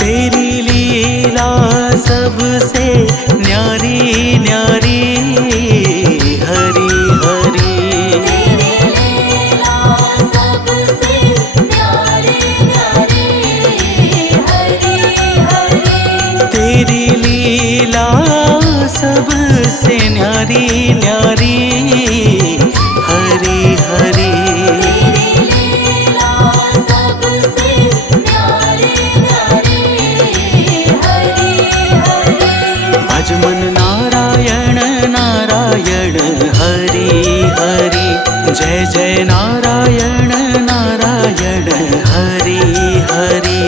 तेरी लीला सबसे न्यारी न्यारी, हरी हरी। तेरी लीला सबसे न्यारी न्यारी, हरी हरी। तेरी लीला सबसे न्यारी न्यारी, हरी हरी। तेरी लीला सबसे न्यारी न्यारी, हरी हरी। भज मन नारायण नारायण, हरि हरि। जय जय नारायण नारायण, हरि हरि।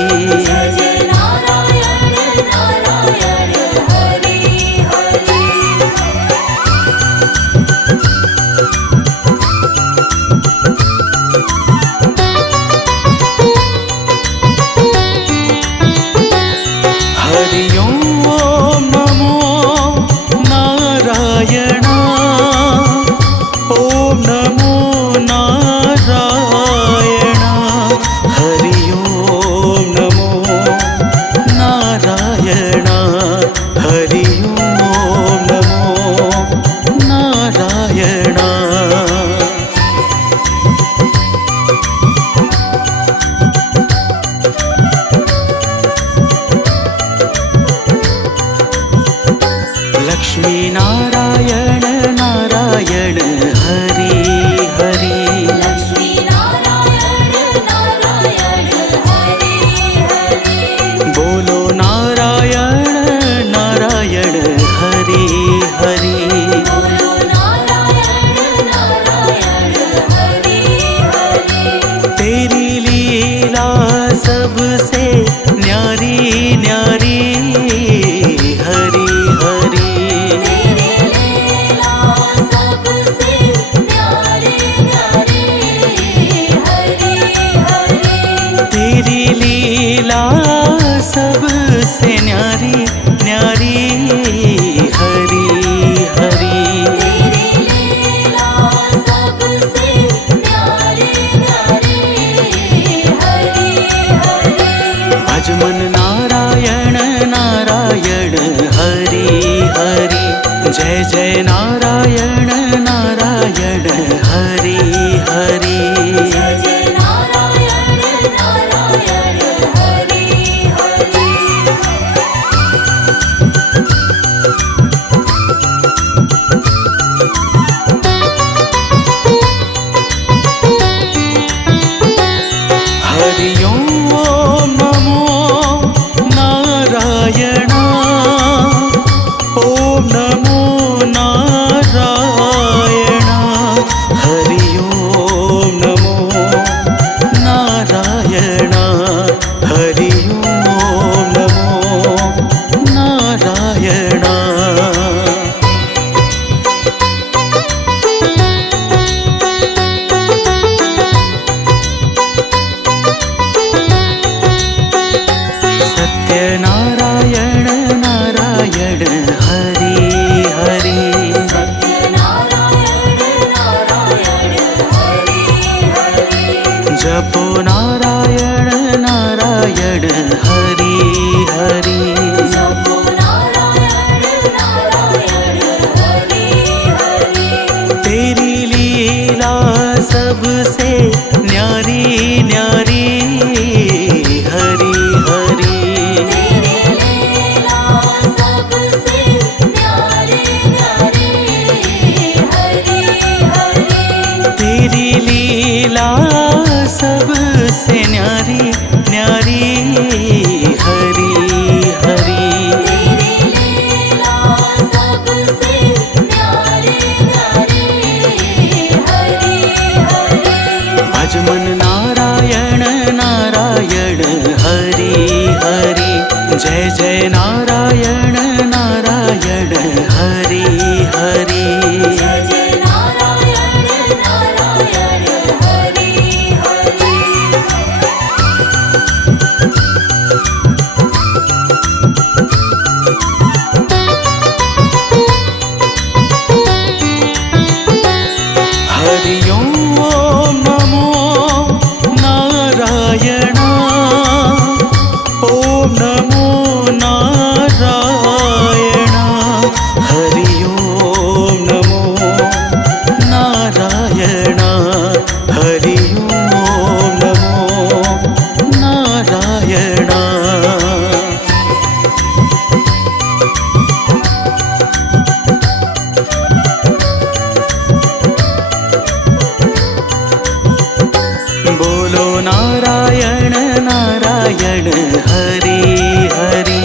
जय जय नारायण नारायण, हरि हरि। हरि ओम नमो नारायण, ओम नमो नारायण। हरि ओम नमो नारायण, हरि ओम नमो नारायण। लक्ष्मी नारायण नारायण, हरि हरि। लक्ष्मी नारायण नारायण, हरि हरि। बोलो नारायण नारायण, हरि हरि। बोलो नारायण नारायण, हरि हरि। तेरी लीला सबसे न्यारी न्यारी, हरि हरि। तेरी लीला सबसे न्यारी न्यारी, हरि हरि। तेरी लीला सबसे न्यारी न्यारी, हरि हरि। तेरी लीला सबसे न्यारी न्यारी, हरि हरि। भज मन नारायण नारायण, हरि हरि। जय जय नारायण नारायण, हरि हरि। जय जय नारायण नारायण, हरि हरि। हरि ओम नमो नारायण, ओम नमो नारायण। हरि ओम नमो नारायण, हरि ओम नमो नारायण। सत्यनारायण नारायण, हरि हरि। सत्यनारायण नारायण, हरि हरि। जपो नारायण नारायण, हरि हरि। जपो नारायण नारायण, हरि हरि। तेरी लीला सबसे न्यारी न्यारी, हरि हरि। तेरी लीला सबसे न्यारी न्यारी, हरि हरि। तेरी लीला सबसे न्यारी न्यारी, हरि हरि। तेरी लीला सबसे न्यारी न्यारी, हरि हरि। भज मन नारायण नारायण, हरि हरि। जय जय नारायण नारायण, हरि हरि। जय जय नारायण नारायण, हरि हरि। हरि ओम नमो नारायण, ओम नमो नमो नारायण हरि ओम नमो नारायण हरि ओम नमो नारायण बोलो नारायण नारायण हरि हरि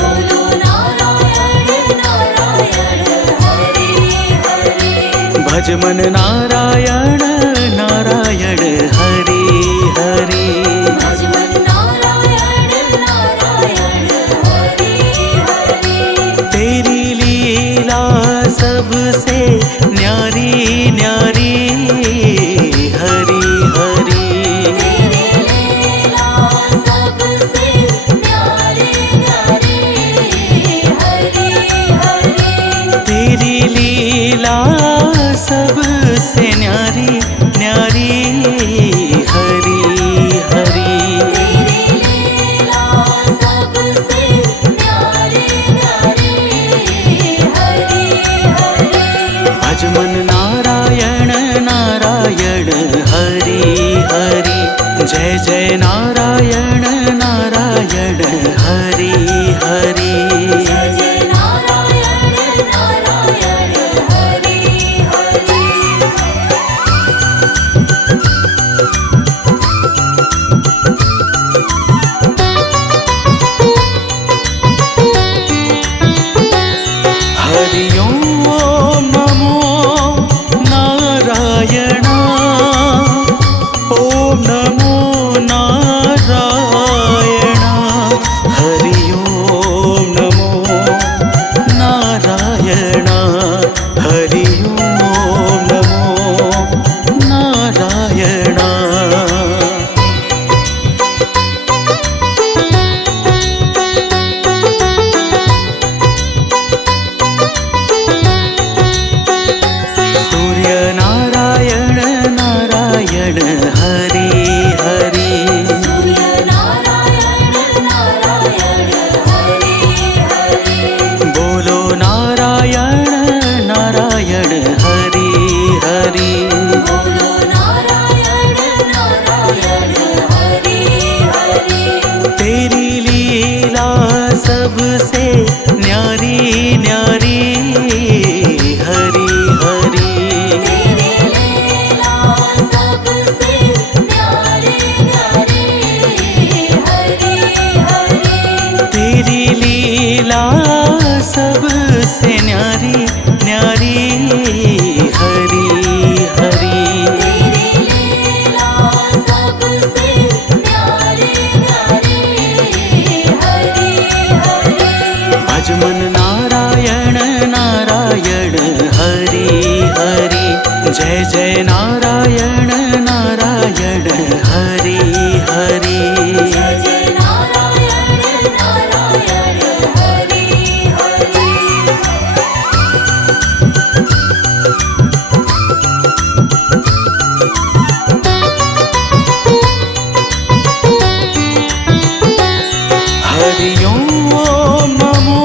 बोलो नारायण नारायण हरि हरि भज मन नारायण नारायण हरि हरि भज मन नारायण नारायण हरि हरि तेरी लीला सबसे न्यारी न्यारी हरि हरि तेरी लीला सबसे न्यारी न्यारी हरि हरि तेरी लीला सबसे न्यारी न्यारी हरि हरि तेरी लीला सबसे न्यारी न्यारी हरि हरि भज मन नारायण नारायण हरि हरि जय जय नारायण नारायण हरि हरि जय जय नारायण नारायण हरि हरि हरि ओम नमो नारायण ओम नमो नारायण हरि ओम नमो नारायण हरि ओम नमो नारायण सूर्य नारायण नारायण हरि हरि सूर्य नारायण नारायण हरि हरि बोलो नारायण नारायण हरि हरि बोलो नारायण नारायण हरि हरि तेरी लीला सबसे न्यारी न्यारी हरि हरि तेरी लीला सबसे न्यारी न्यारी हरि हरि तेरी लीला सबसे न्यारी न्यारी हरि हरि तेरी लीला सबसे न्यारी न्यारी हरि हरि भज मन नारायण नारायण हरि हरि जय जय नारायण नारायण हरि हरि जय जय नारायण नारायण हरि हरि हरि ओम नमो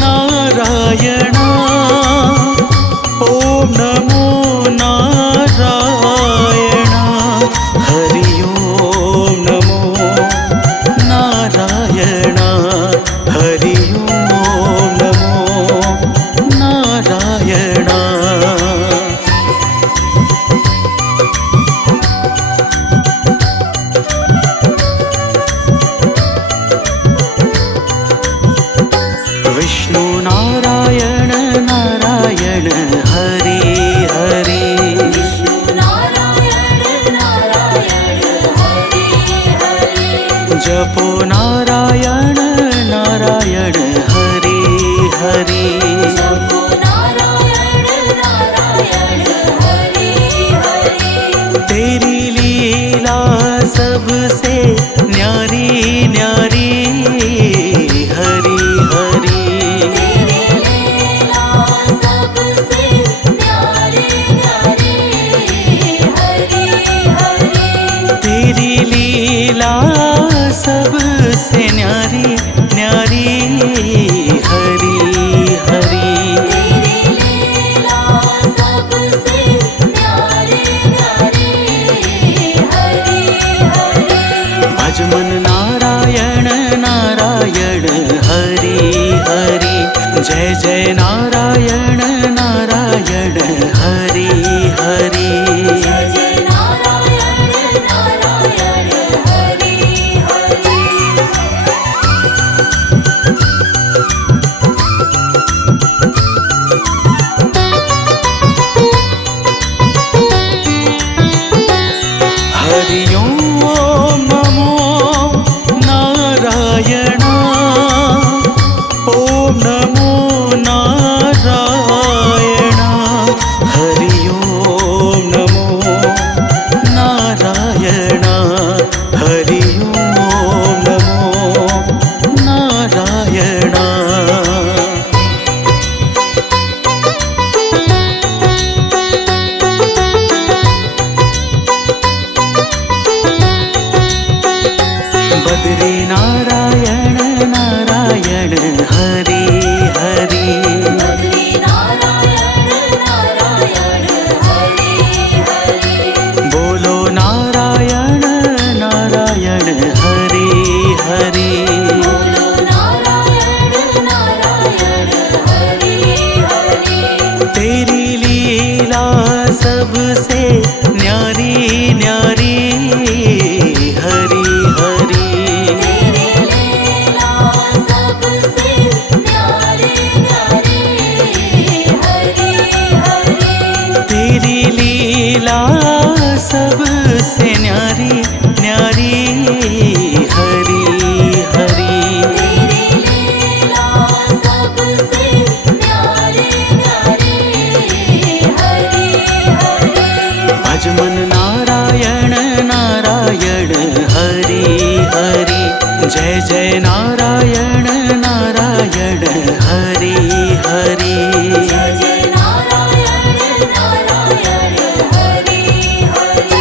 नारायण ओम नमो नारायण हरि ओम नमो नारायण हरि ओम नमो नारायण विष्णु नारायण नारायण हरि हरि विष्णु नारायण नारायण हरि हरि जपो नारायण नारायण हरि हरि जपो नारायण नारायण हरि हरि तेरी लीला सबसे न्यारी न्यारी हरि हरि तेरी लीला सबसे जय नारायण नारायण हरि हरि। जय जय नारायण नारायण हरि हरि। हरि ओम नमो नारायण। ओम नमो नारायण। हरि ओम नमो नारायण। हरि ओम नमो नारायण। बद्री नारायण नारायण हरि हरि। बद्री नारायण नारायण हरि हरि। बोलो नारायण नारायण हरि हरि। बोलो नारायण नारायण हरि हरि। तेरी लीला सबसे न्यारी न्यारी हरि हरि। तेरी लीला सबसे न्यारी न्यारी हरि हरि। तेरी लीला सबसे न्यारी न्यारी हरि हरि। तेरी लीला सबसे न्यारी न्यारी हरि हरि। भज मन नारायण नारायण हरि हरि। जय जय नारायण नारायण हरि हरि। जय जय नारायण नारायण हरि हरि।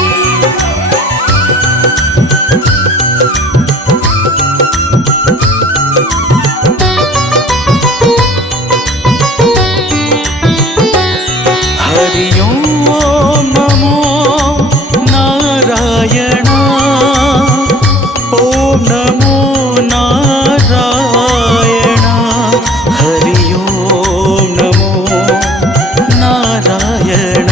हरि ओम नमो नारायण। ओम नमो नारायण। हरि ओम नमो नारायण।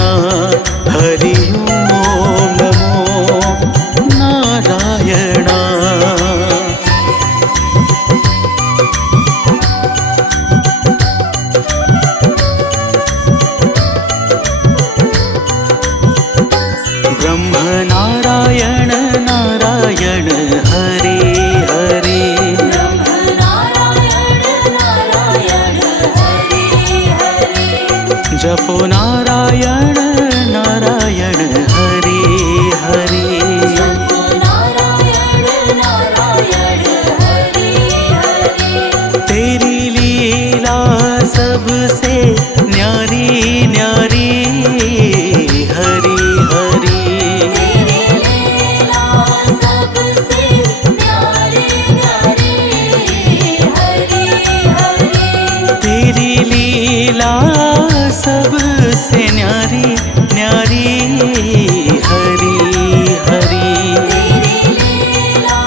हरि ओम नमो नारायण। ब्रह्म नारायण नारायण हरि हरि। ब्रह्म नारायण नारायण हरि हरि। जपो नारायण नारायण हरि हरि। जपो नारायण नारायण हरि हरि। तेरी लीला सबसे न्यारी न्यारी हरि हरि। तेरी लीला सबसे न्यारी न्यारी हरि हरि। तेरी लीला सबसे न्यारी न्यारी हरि हरि। तेरी लीला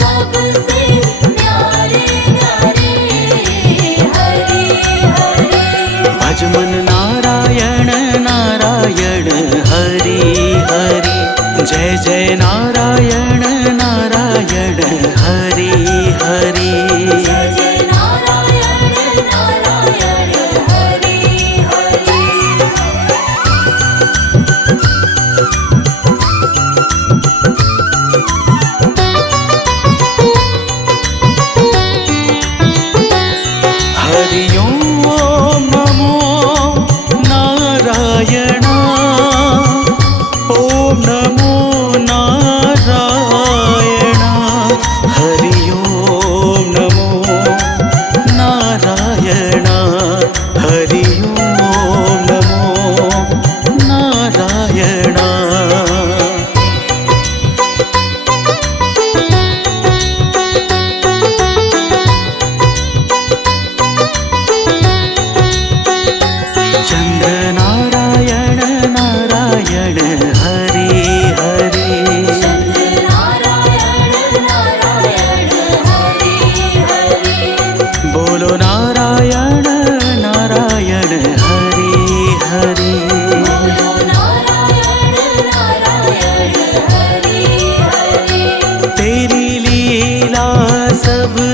सबसे न्यारी न्यारी हरि हरि। भज मन नारायण नारायण हरि हरि। जय जय नारायण नारायण हरि हरि। जय जय नारायण नारायण हरि हरि। हरि ओम नमो नारायण। ओम नमो नारायण।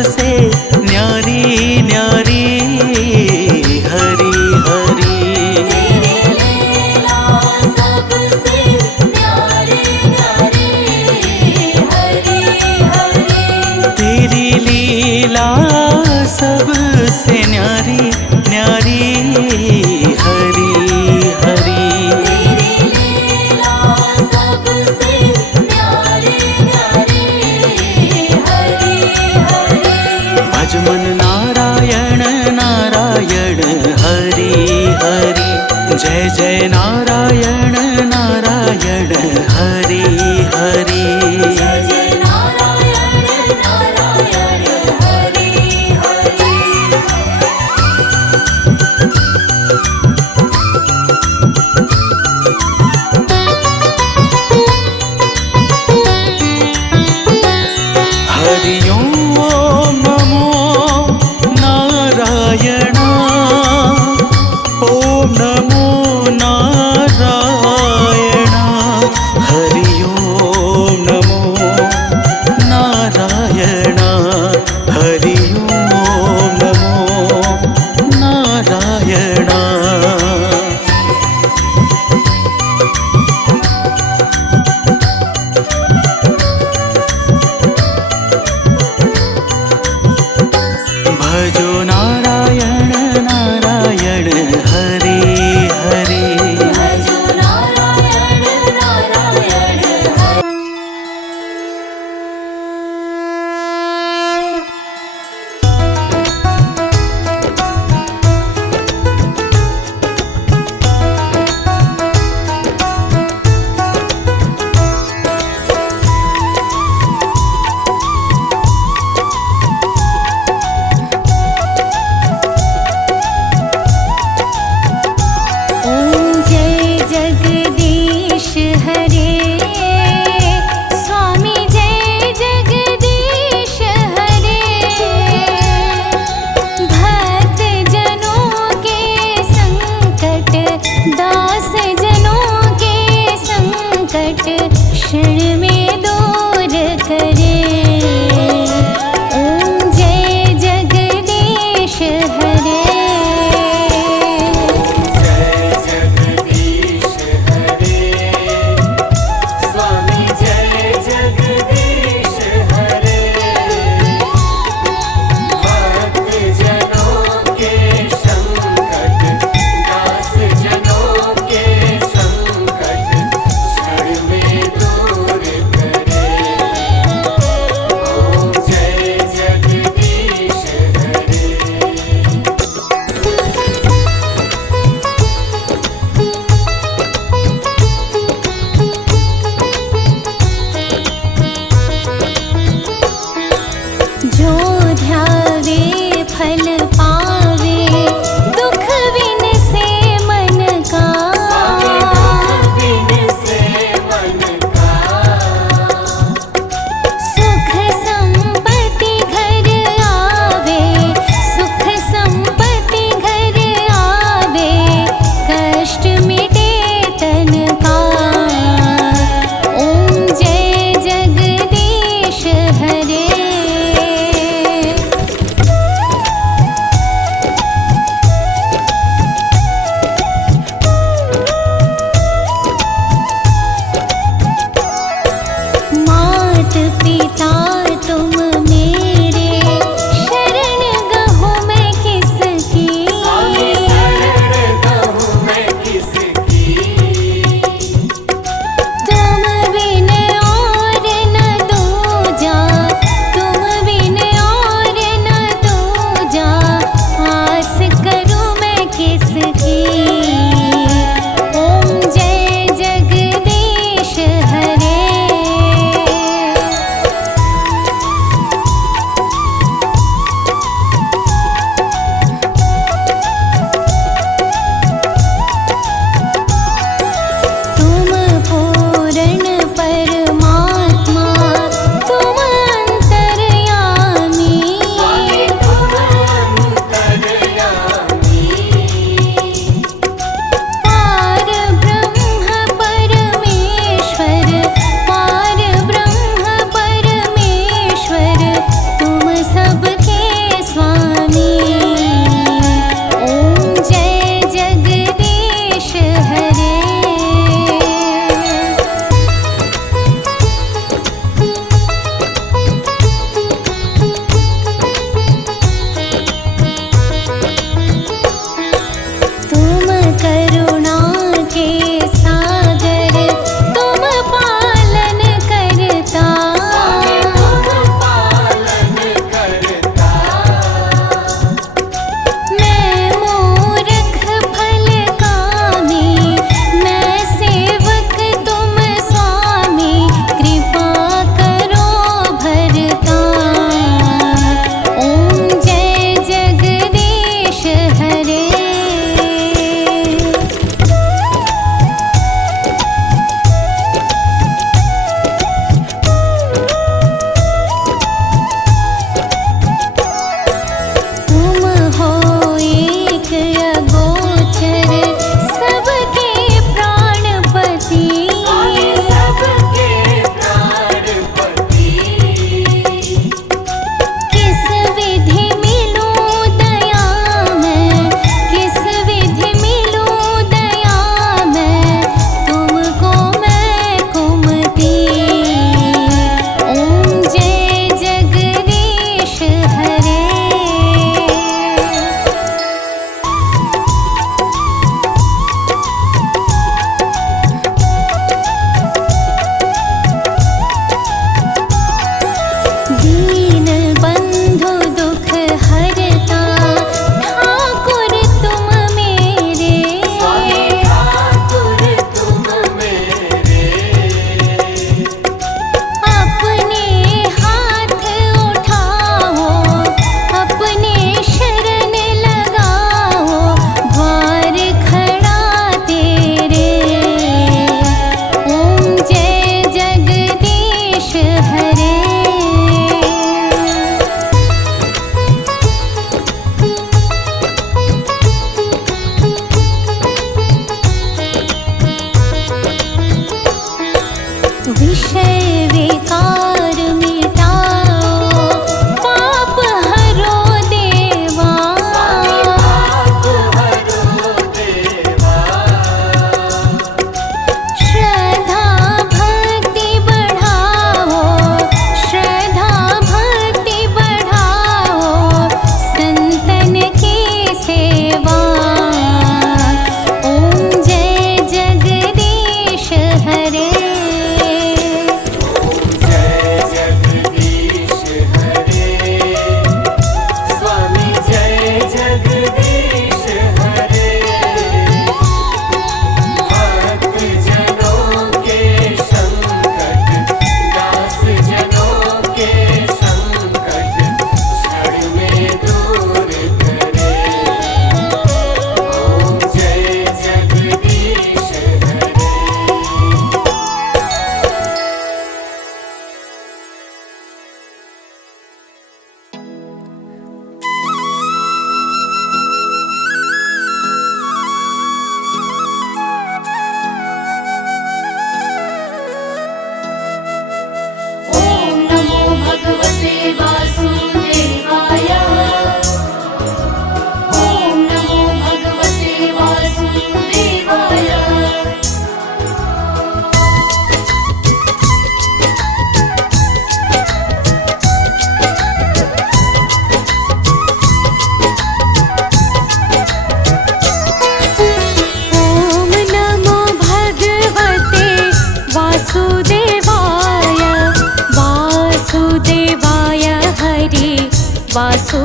सबसे न्यारी न्यारी हरि हरि। तेरी लीला सबसे न्यारी न्यारी हरि हरि। तेरी लीला सबसे न्यारी न्यारी हरि हरि। तेरी लीला सबसे न्यारी न्यारी हरि हरि। भज मन नारायण नारायण हरि हरि। जय जय नारायण नारायण हरि हरि। जय जय नारायण नारायण हरि हरि। हरि ओम नमो नारायण। ओम नमो नारायण।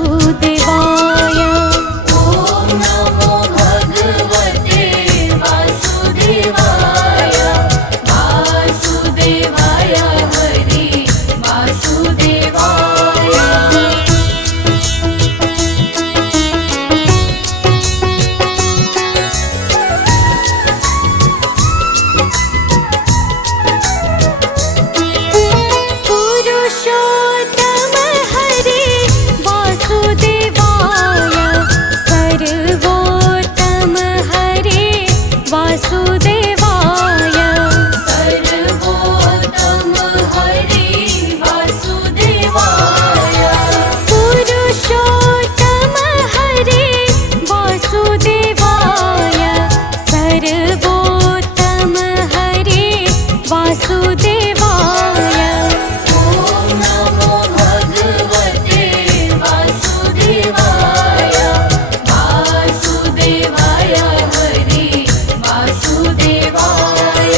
वासुदेवाय। ॐ नमो भगवते वासुदेवाय। वासुदेवाय हरि वासुदेवाय। पुरुषोत्तम हरे वासुदेवाय। सर्वोत्तम हरे वासुदेवाय। सर्वोत्तम हरे वासुदेवाय। पुरुषोत्तम हरे वासुदेवाय। सर्वोत्तम हरे वासुदेवाय। ॐ नमो भगवते वासुदेवाय। वासुदेवाय हरि वासुदेवाय।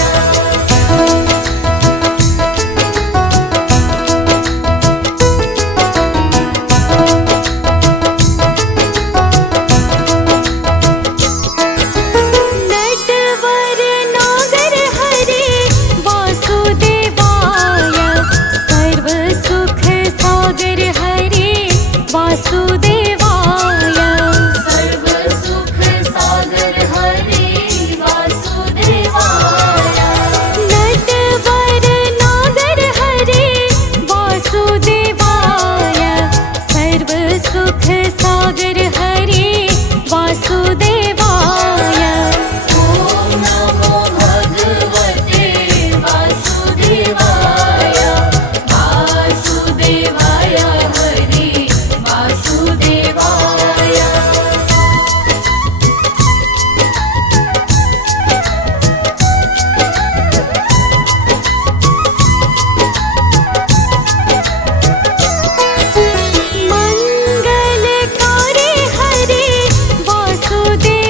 नटवर नागर हरे वासुदेवाय। सर्व सुख सागर हरे वासुदेवाय। सर्व सुख सागर हरे वासुदेवाय। नटवर नागर हरे वासुदेवाय। सर्व सुख सागर हरे वासुदेवाय। ॐ नमो भगवते वासुदेवाय। वासुदेवाय हरि वासुदेवाय। मंगलकारी हरे वासुदेवाय।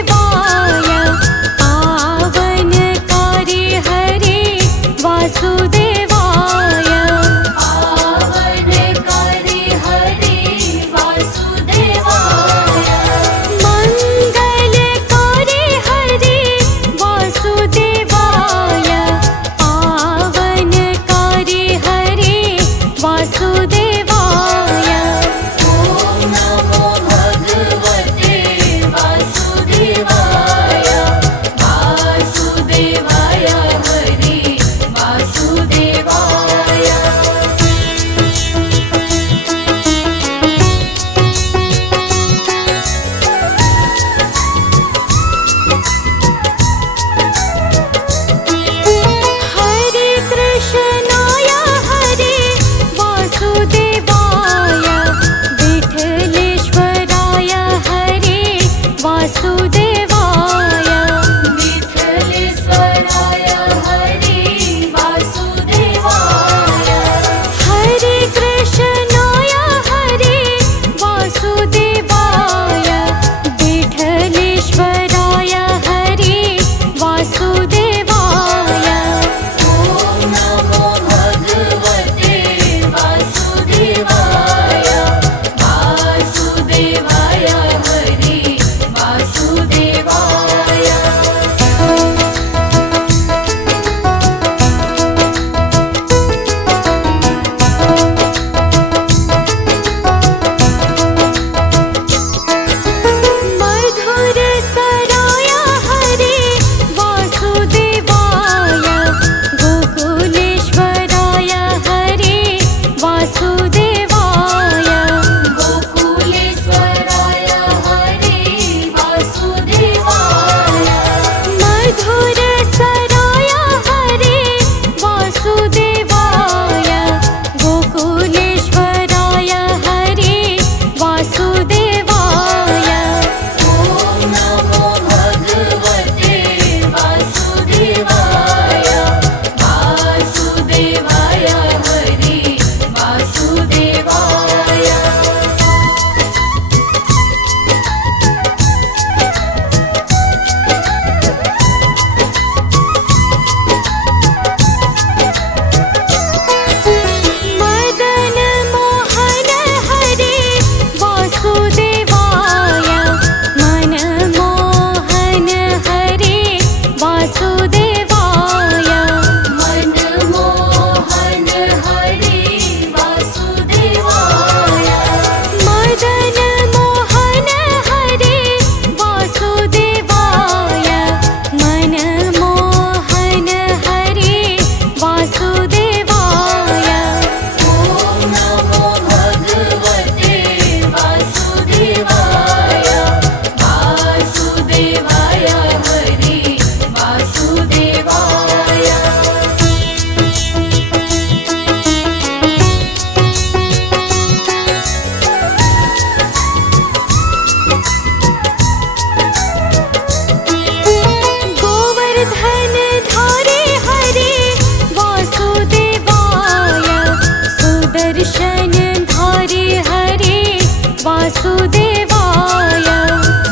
वासुदेवाय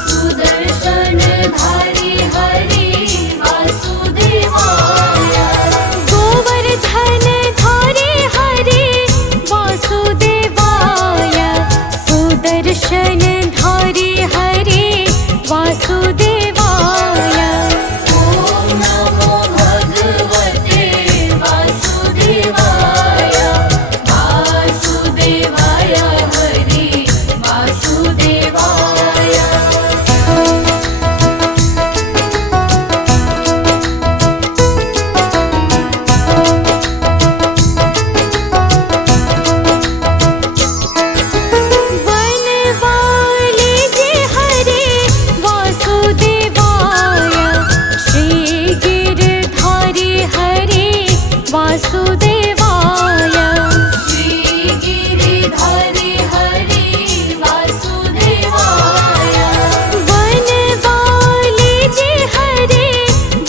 सुदर्शनधारी हरि वासुदेवाय गोवर्धनधारी हरि वासुदेवाय सुदर्शनधारी हरि वासुदेवाय ॐ नमो भगवते वासुदेवाय वासुदेवाय हरि वासुदेवाय वनवाले जे हरे वासुदेवाय श्री गिरधारी हरे वासुदेवाय श्री गिरिधारी हरि वासुदेवाय वनवाले जे हरे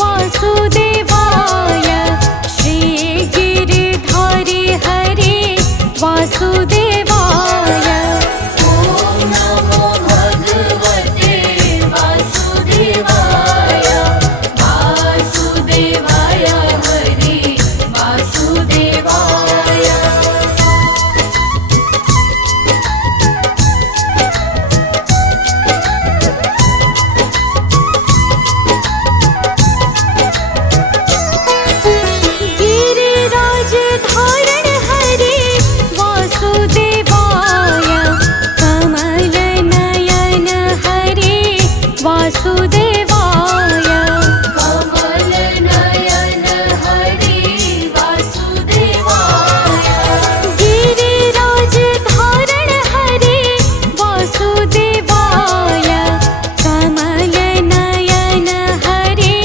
वासुदेवाय श्री गिरधारी हरे वासुदेवाय ॐ नमो भगवते वासुदेवाय वासुदेवाय हरि वासुदेवाय गिरिराज धारण हरि वासुदेवाय कमल नयन हरि वासुदेवाय कमल नयन हरि वासुदेवाय गिरिराज धारण हरि वासुदेवाय कमल नयन हरि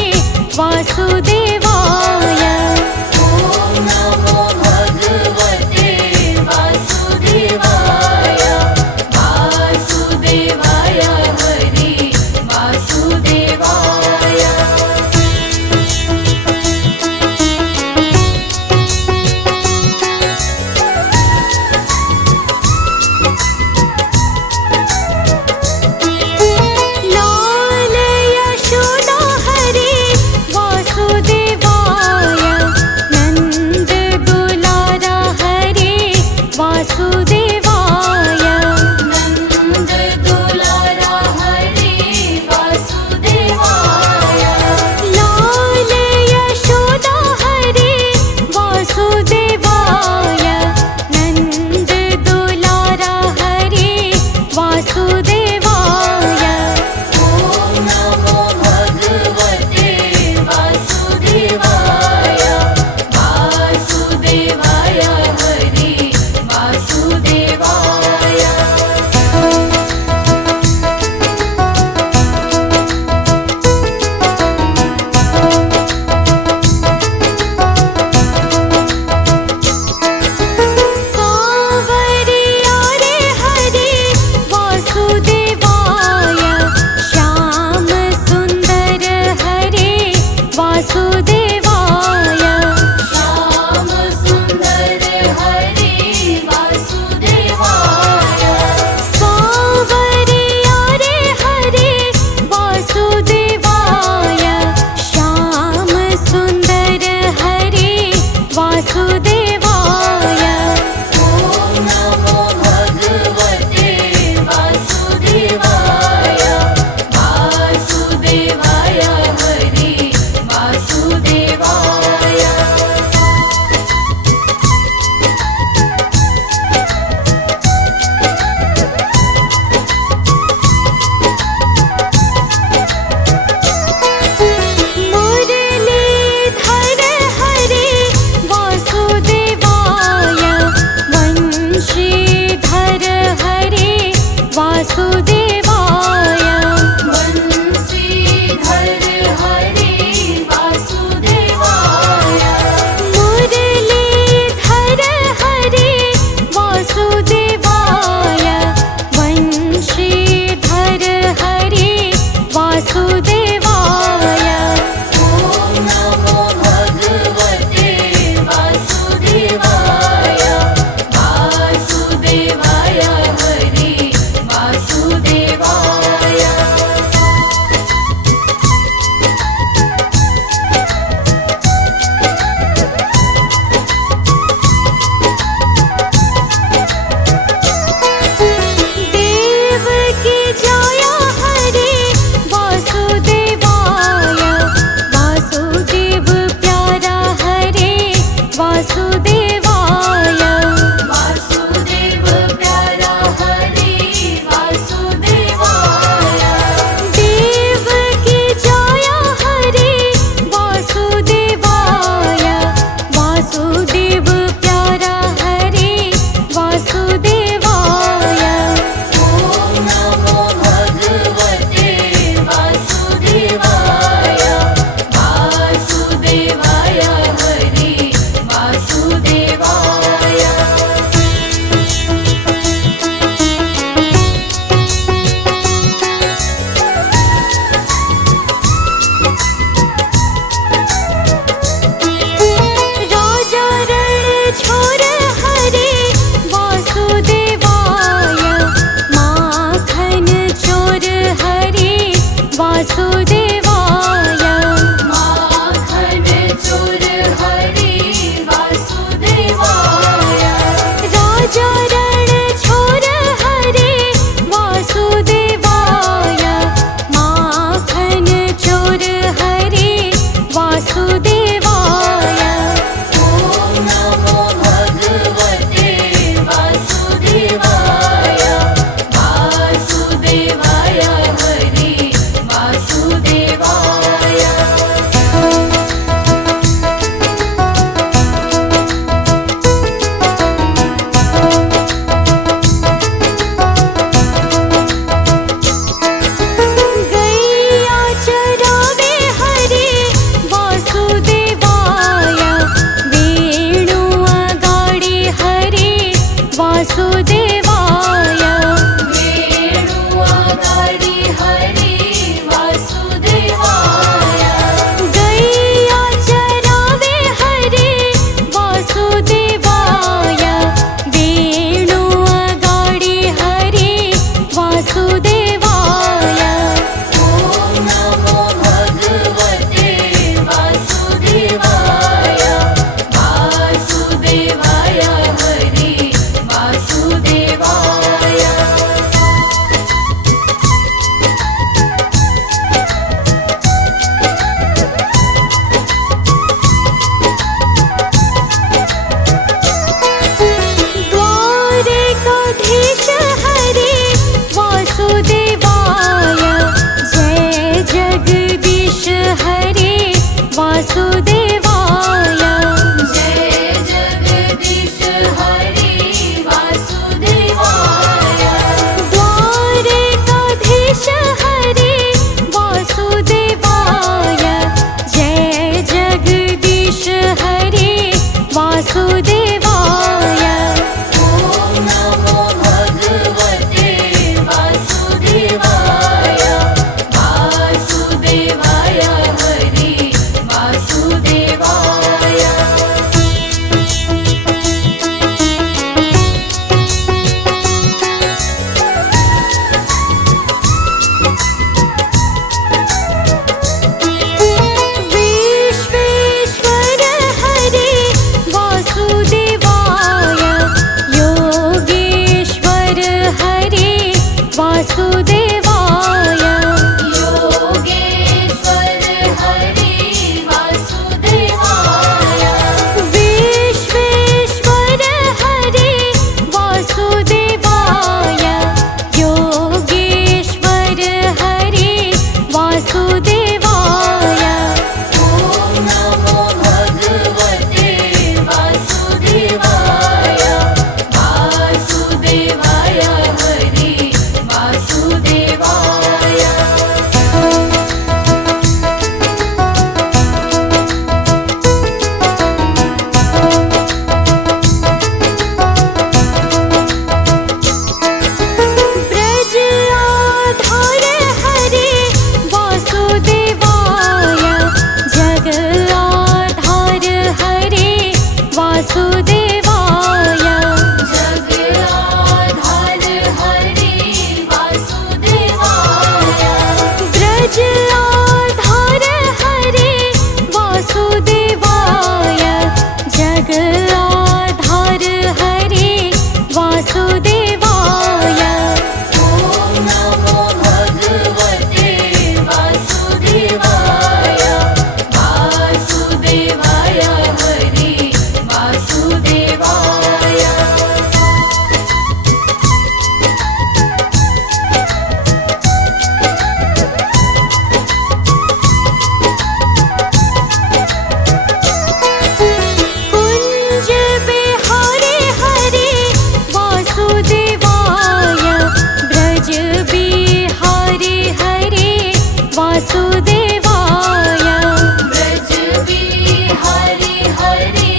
वासुदेवाय ॐ नमो भगवते वासुदेवाय वासुदेवाय हरि वासुदेवाय लाल यशोदा हरि वासुदेवाय नंद दुलारा हरि वासुदेवाय नंद दुलारा हरि वासुदेवाय लाल यशोदा हरि वासुदेवाय नंद दुलारा हरि वासुदेवाय ॐ नमो भगवते वासुदेवाय वासुदेवाय हरि वासुदेवाय सावरिया रे हरि वासुदेवाय श्याम सुंदर हरि वासुदेवाय श्याम सुंदर हरि वासुदेवाय सावरिया रे हरि वासुदेवाय श्याम सुंदर हरि वासुदेवाय ॐ नमो भगवते वासुदेवाय वासुदेवाय हरि वासुदेवाय मुरलीधर हरि वासुदेवाय वंशीधर हरि वासुदेवाय वंशीधर हरि वासुदेवाय मुरलीधर हरि वासुदेवाय वंशीधर हरि वासुदेवाय ॐ नमो भगवते वासुदेवाय वासुदेवाय हरि वासुदेवाय वासुदेवाय योगेश्वर हरि वासुदेवाय विश्वेश्वर हरि वासुदेवाय योगेश्वर हरि वासुदेवाय ॐ नमो भगवते वासुदेवाय वासुदेवाय हरि वासुदेवाय ब्रज आधार हरि वासुदेवाय जग आधार हरि वासुदेवाय जग आधार हरि वासुदेवाय ब्रज आधार हरि वासुदेवाय जग आधार हरि वासुदेवाय ॐ नमो भगवते वासुदेवाय वासुदेवाय हरि वासुदेवाय कुंज बिहारी हरि वासुदेवाय ब्रज बिहारी हरि वासुदेवाय ब्रज बिहारी हरि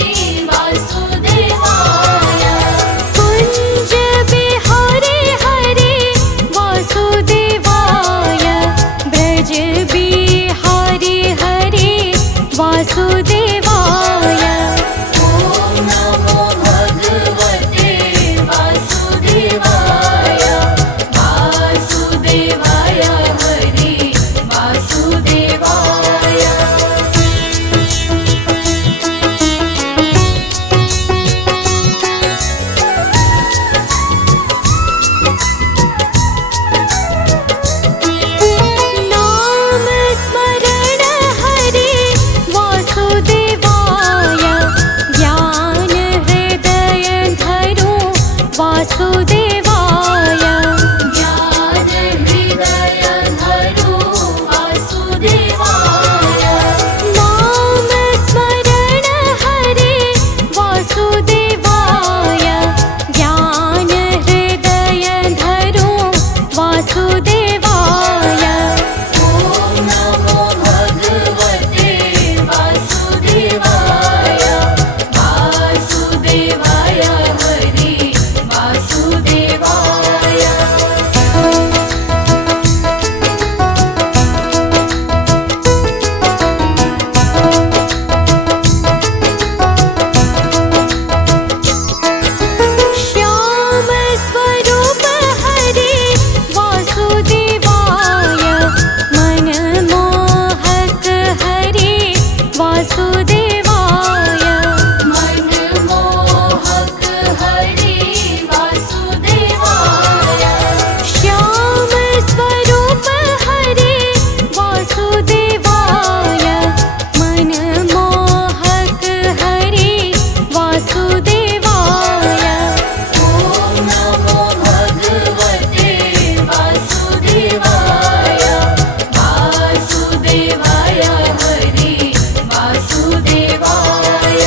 वासुदेवाय कुंज बिहारी हरि वासुदेवाय ब्रज बिहारी हरि वासुदेवाय ॐ नमो भगवते वासुदेवाय वासुदेवाय हरि वासुदेवाय नाम स्मरण हरि वासुदेवाय ज्ञान हृदय धरु वासुदेवाय ज्ञान हृदय धरु वासुदेवाय नाम स्मरण हरि वासुदेवाय ज्ञान हृदय धरु वासुदेवाय ॐ नमो भगवते वासुदेवाय वासुदेवाय हरि वासुदेवाय श्याम स्वरूप हरि वासुदेवाय मन मोहक हरि वासुदेवाय मन मोहक हरि वासुदेवाय श्याम स्वरूप हरि वासुदेवाय मन मोहक हरि वासुदेवाय ॐ नमो भगवते वासुदेवाय वासुदेवाय हरि वासुदेवाय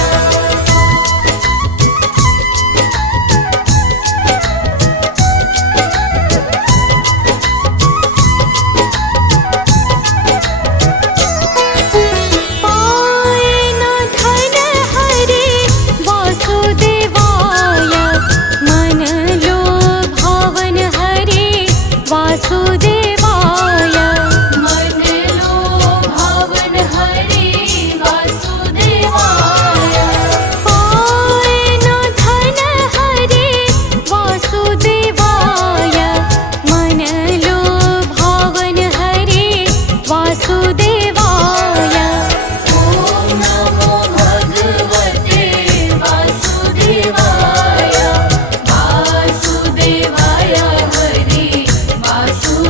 पाए न धन हरि वासुदेवाय मन लोभावन हरि वासुदेवाय मन लोभावन हरि वासुदेवाय पाए न धन हरि वासुदेवाय मन लोभावन हरि वासुदेवाय ॐ नमो भगवते वासुदेवाय वासुदेवाय हरि वासुदेवाय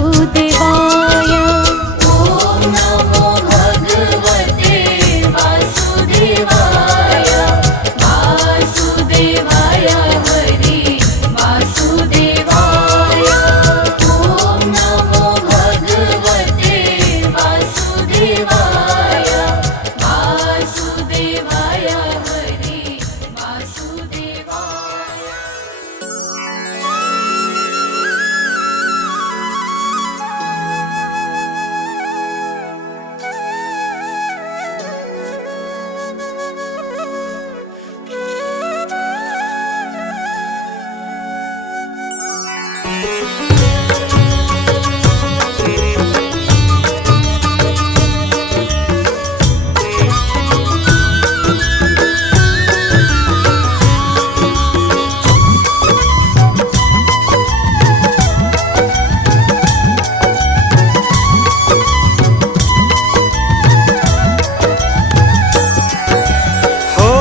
वासुदेवाय। ॐ नमो भगवते वासुदेवाय। वासुदेवाय हरि वासुदेवाय। ॐ नमो भगवते वासुदेवाय। वासुदेवाय हरि वासुदेवाय। हो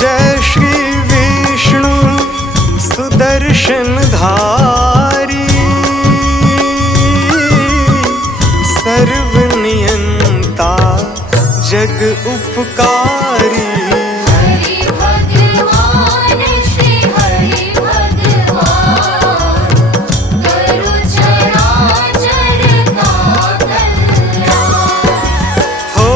जय श्री विष्णु सुदर्शनधारी, सर्वनियंता जग उपकारी। हरि भगवान श्री हरि भगवान, करु चराचर का कल्याण। हो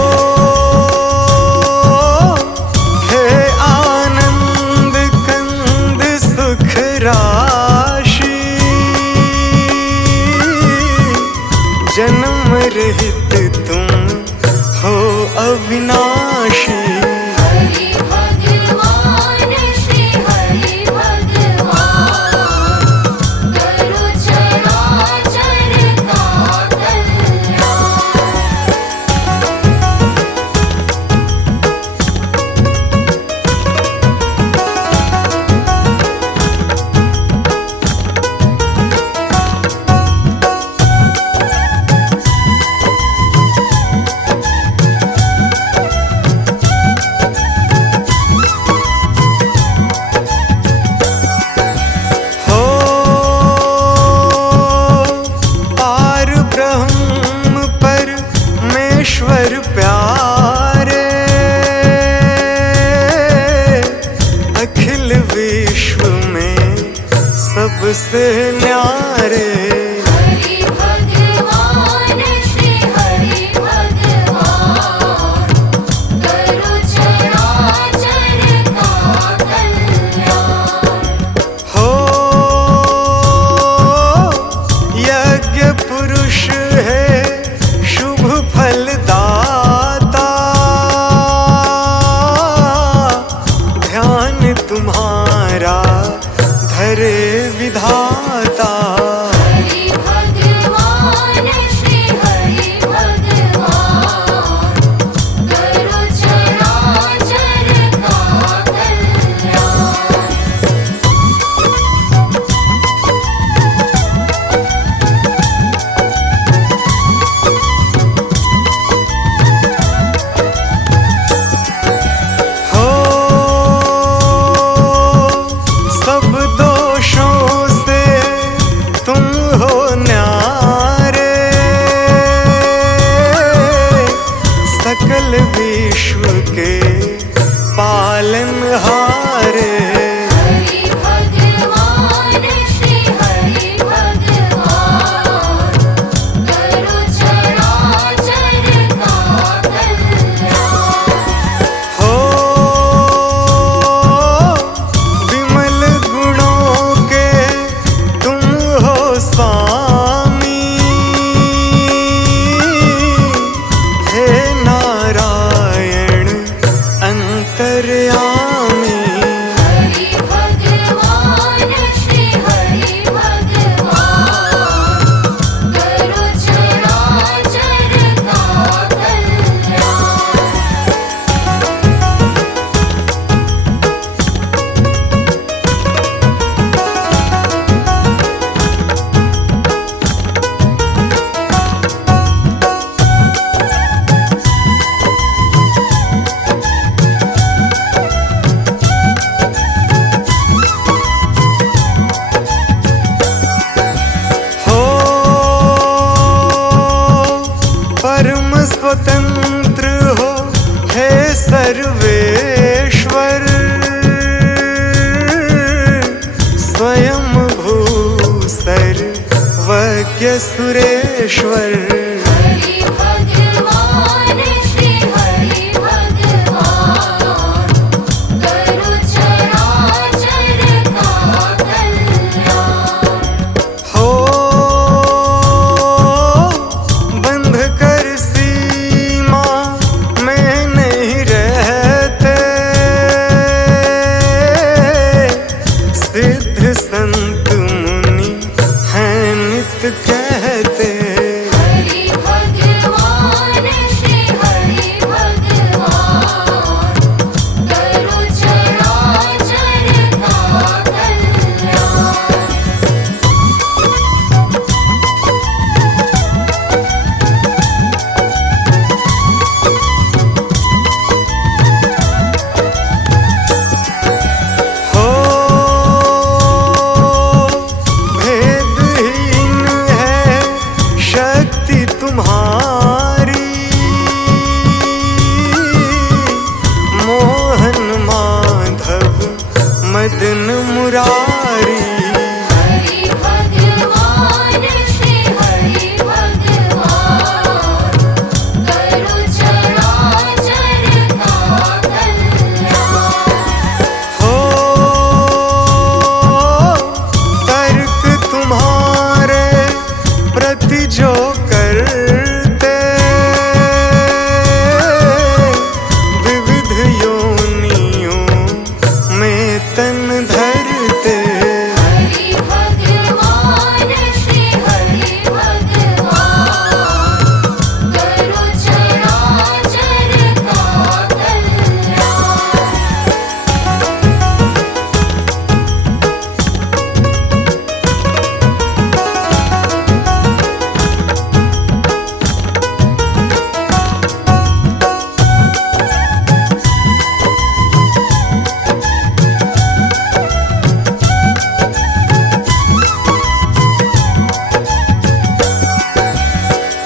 हे आनंद कंद सुख राशि, जन्म रहित तुम हो अविनाशी। हरि भगवान श्री हरि भगवान, करु चराचर का कल्याण। हो पार ब्रह्म परमेश्वर प्यारे, अखिल विश्व में सबसे न्यारे। हरि भगवान श्री हरि भगवान, करु चराचर का कल्याण। हो यज्ञ पुरुष है शुभ फलदाता, ध्यान तुम्हारा धरे विधाता। हरि भगवान श्री हरि भगवान, करु चराचर का कल्याण। हो सब दोषों से तुम हो न्यारे, सकल विश्व के पालनहारे। हरि भगवान श्री हरि भगवान, करु चराचर का कल्याण। हो विमल गुणों के तुम हो स्वामी, हे नारायण अंतर्यामी। हरि भगवान श्री हरि भगवान, करु चराचर का कल्याण। स्वतंत्र हो हे सर्वेश्वर, स्वयं भू सर्वज्ञ सुरेश्वर। हरि भगवान श्री हरि भगवान, करो चराचर का कल्याण। हो बंध कर सीमा में नहीं रहते, सिद्ध संत मुनि हैं नित कहते। हरि भगवान श्री हरि भगवान, करो चराचर का कल्याण। हो भेदहीन है शक्ति तुम्हारी, मोहन माधव मदन मुरारी। हरि भगवान श्री हरि भगवान, करो चराचर का कल्याण। हो तर्क तुम्हारे प्रति जो करते, विविध योनियों में तन धरते। हरि भगवान श्री हरि भगवान, करो चराचर का कल्याण।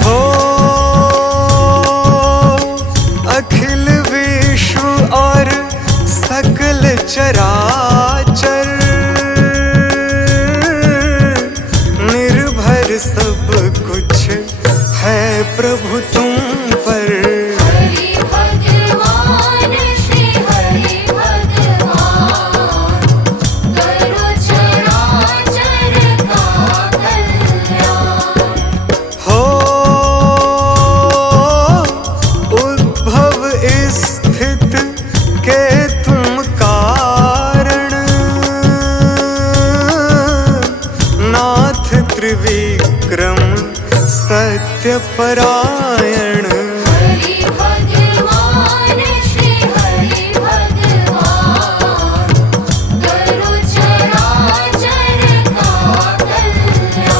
हो अखिल विश्व और सकल चराचर, निर्भर सब कुछ है प्रभु तुम पर। हरि भगवान श्री हरि भगवान, करो चराचर का कल्याण। हो उद्भव स्थित के तुम कारण, नाथ त्रिविक्रम सत्यपरायण। हरि भगवान श्री हरि भगवान, करो चराचर का कल्याण।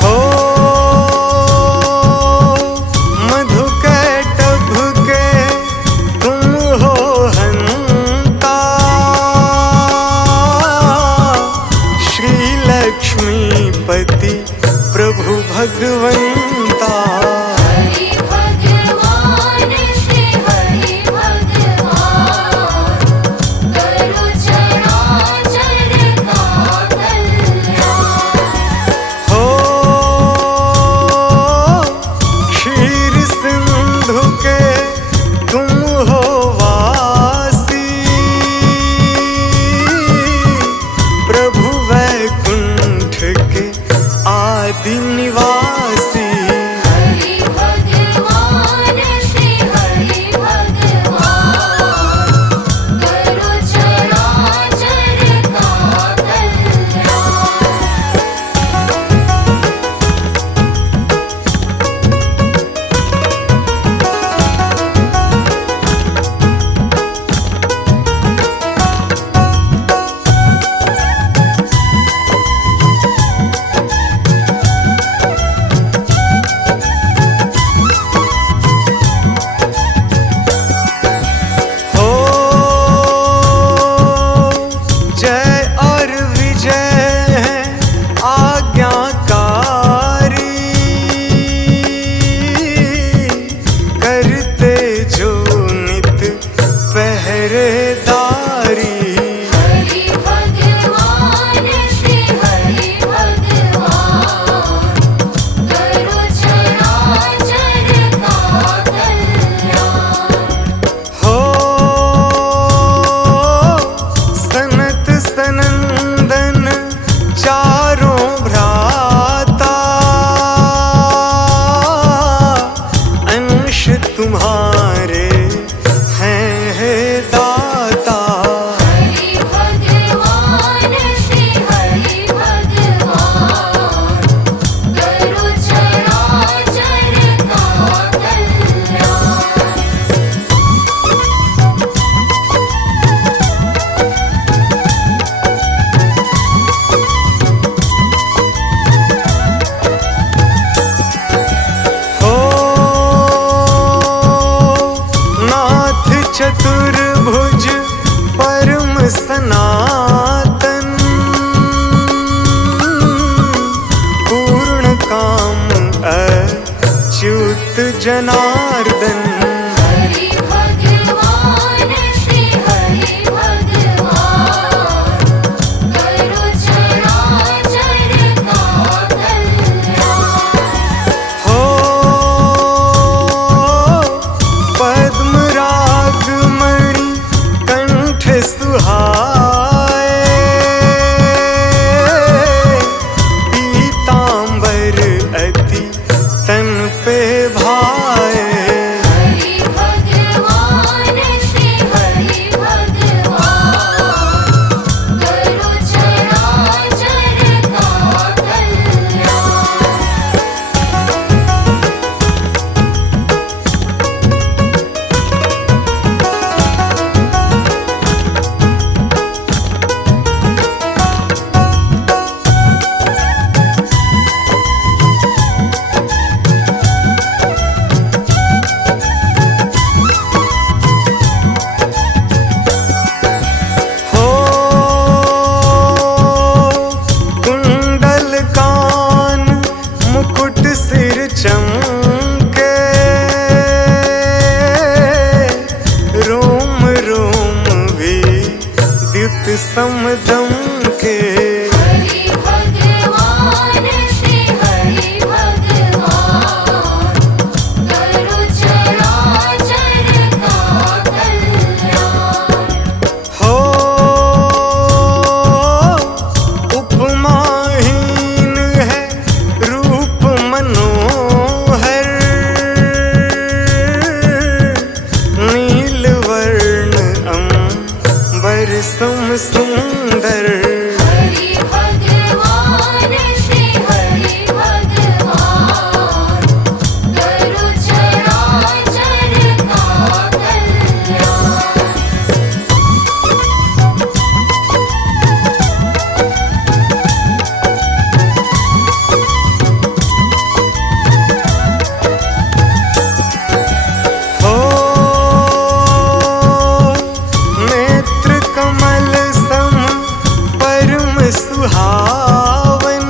हो मधुकैटभ के तुम हो हंता, श्री लक्ष्मीपति प्रभु भगवंता। हरि भगवान श्री हरि भगवान, करो चराचर का कल्याण। हो क्षीर सिंधु के तुम हो वासी, प्रभु वैकुंठ के आदि निवासी। हरि चतुर्भुज परम सनातन, पूर्ण काम अच्युत जनार्दन। हरि भगवान श्री हरि भगवान, करो चराचर का कल्याण। हो पद्मराग मणि कंठ सुहाए, पीतांबर अति तन पे भाए। हरि भगवान श्री हरि भगवान, करो चराचर का कल्याण। हो कुंडल कान मुकुट सिर चमके, रोम रोम भी द्युत समदम के। हरि भगवान श्री हरि भगवान, करो चराचर का कल्याण। हो उपमाहीन है रूप मनोहर, नील वर्ण अंबर सम सुंदर। हरि भगवान श्री हरि भगवान, करो चराचर का कल्याण। हो नेत्र कमल सम परम सुहावन,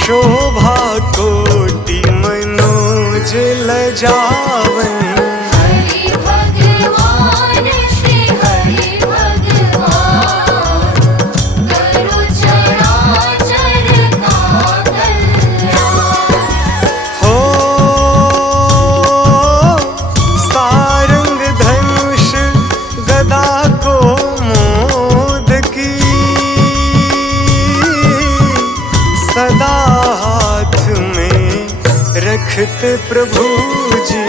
शोभा कोटि मनोज लजावन। हरि भगवान श्री हरि भगवान, करो चराचर का कल्याण। हो सारंग धनुष गदा को मोदकी, सदा हाथ में रखते प्रभु जी।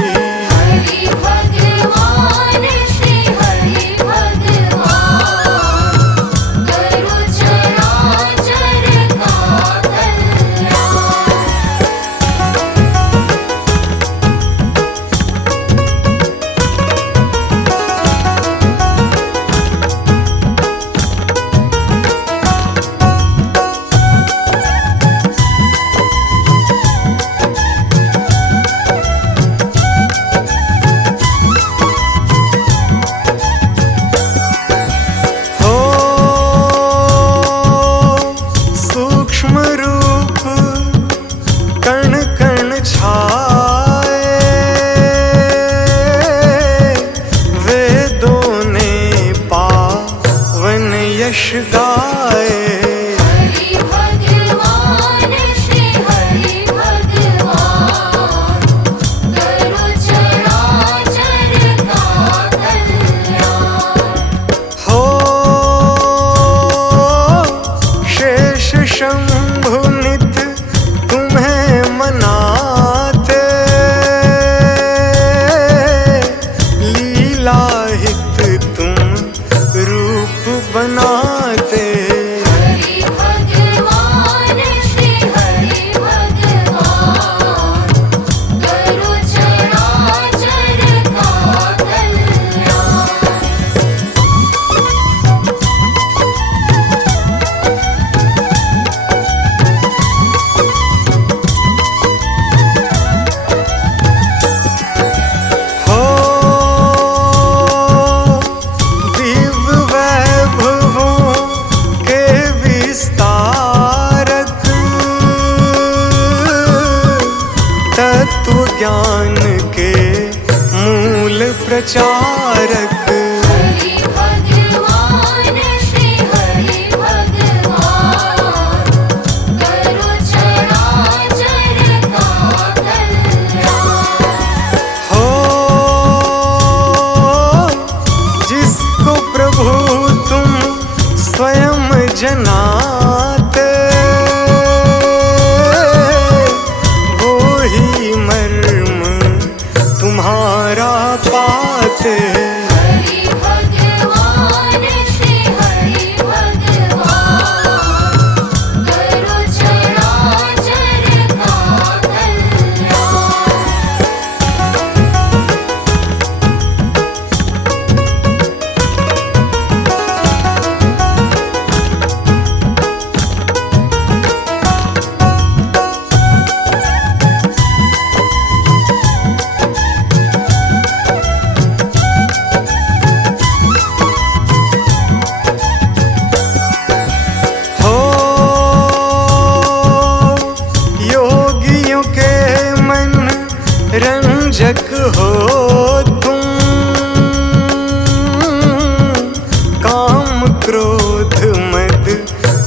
हरि भगवान श्री हरि भगवान, करो चराचर का कल्याण। हो सूक्ष्म रूप कण कण छाए, वेदों ने पावन यश गाए। हरि भगवान श्री हरि भगवान, करो चराचर का कल्याण। हो शेष शंभु नित तुम्हें मनाते, ज्ञान के मूल प्रचारक। हरि भगवान श्री हरि भगवान, करो चराचर का कल्याण। हो जिसको प्रभु तुम स्वयं जनाते, वो ही मर्म तुम्हारा पाते। हरि भगवान श्री हरि भगवान, करो चराचर का कल्याण। हो योगियों के मन रंजक हो तुम, काम क्रोध मद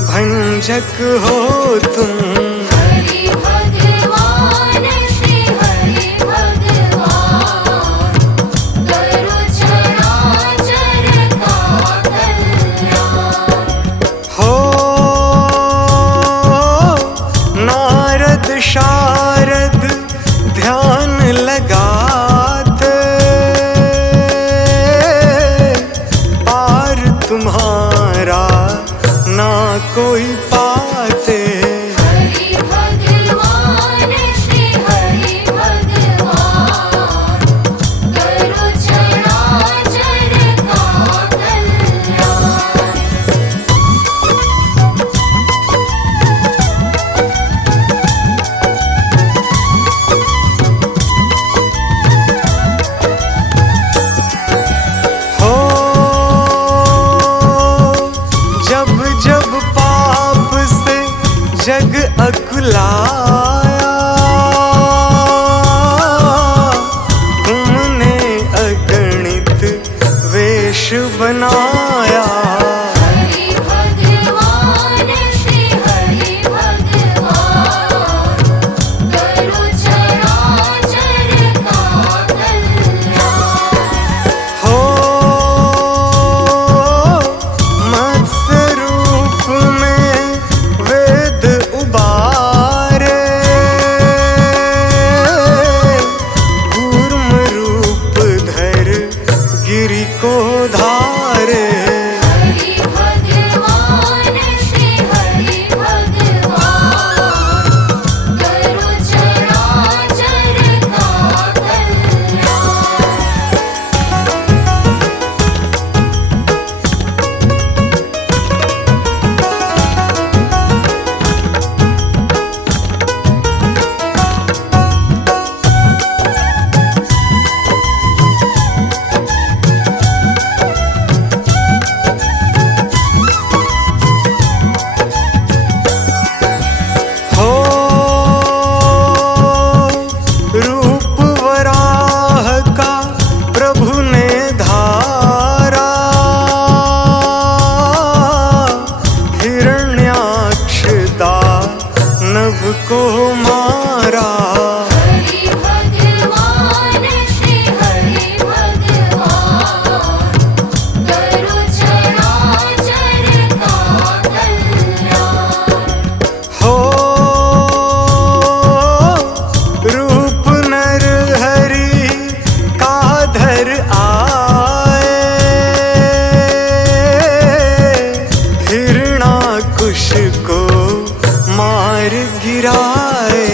भंजक हो तुम। हरि भगवान श्री हरि भगवान, करो चराचर का कल्याण। हो नारद शारद ध्यान लगाते, पार तुम्हारा ना कोई पाते। हरि भगवान श्री हरि भगवान, करो चराचर का कल्याण। हो जब जब पाप से जग अकुलाया, तुमने अगणित वेश बनाया। हरि भगवान श्री हरि भगवान, करो चराचर का कल्याण। हो मत्स्य रूप में वेद उबारे, कूर्म रूप धर गिरि को धारे। हरि भगवान श्री हरि भगवान, करो चराचर का कल्याण। हो रूप वराह का प्रभु ने धारा, हिरण्याक्ष दानव को मारा। हरि भगवान श्री हरि भगवान, करो चराचर का कल्याण। हो रूप नर हरि का धर आए, हिरणाकुश को मार गिराए।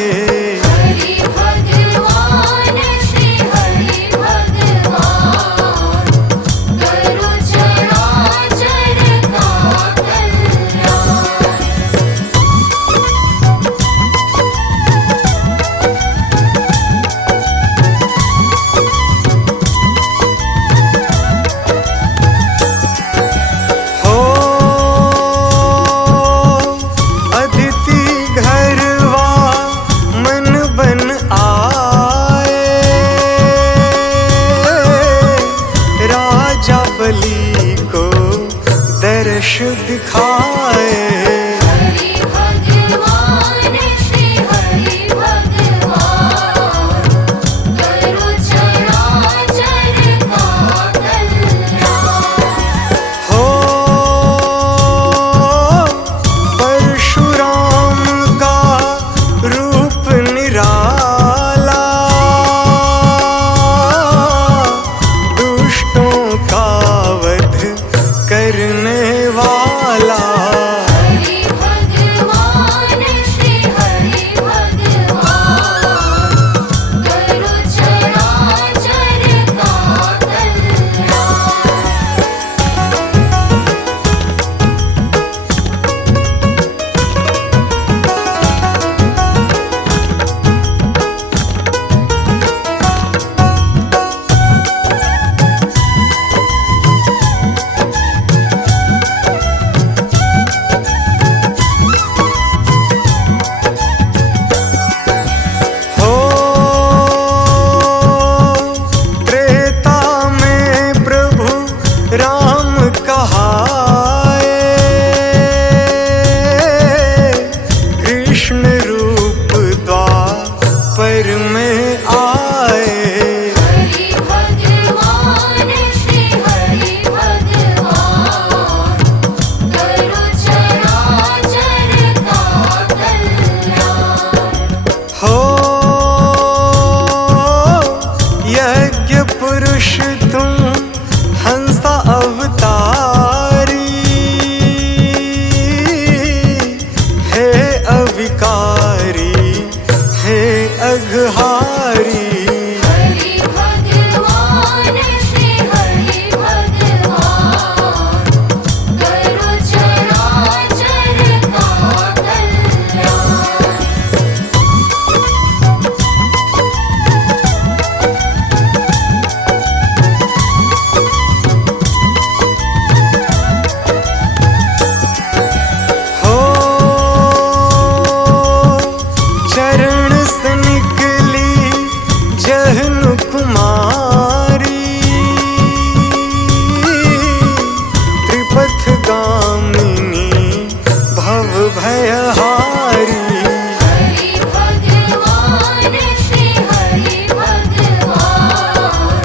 चरण से निकली जहनु कुमारी, त्रिपथ गामिनी भव भयहारी। हरि भगवान श्री हरि भगवान,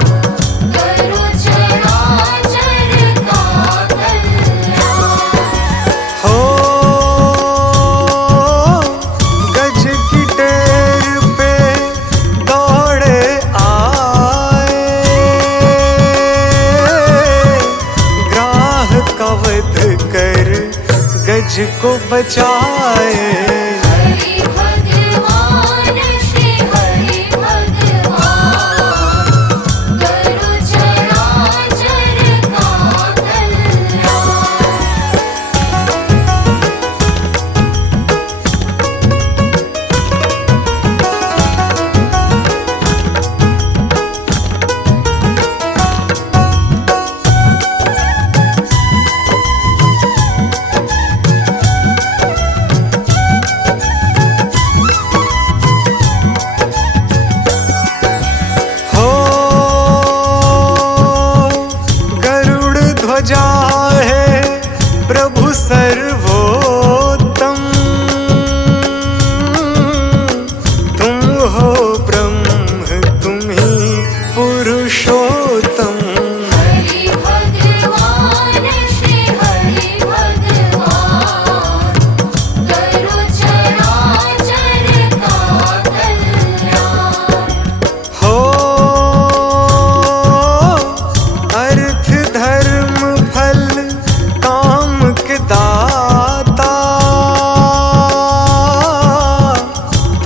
करो चराचर का कल्याण। हो गज की टेर पे दौड़े आए, ग्राह का वध कर गज को बचाए। हरि भगवान श्री हरि भगवान, करो चराचर का कल्याण। हो गरुड़ ध्वजा है प्रभु सर्वोत्तम, तुम हो ब्रह्म तुम ही पुरुषोत्तम। हरि भगवान श्री हरि भगवान, करो चराचर का कल्याण। हो अर्थ धर्म फल काम के दाता,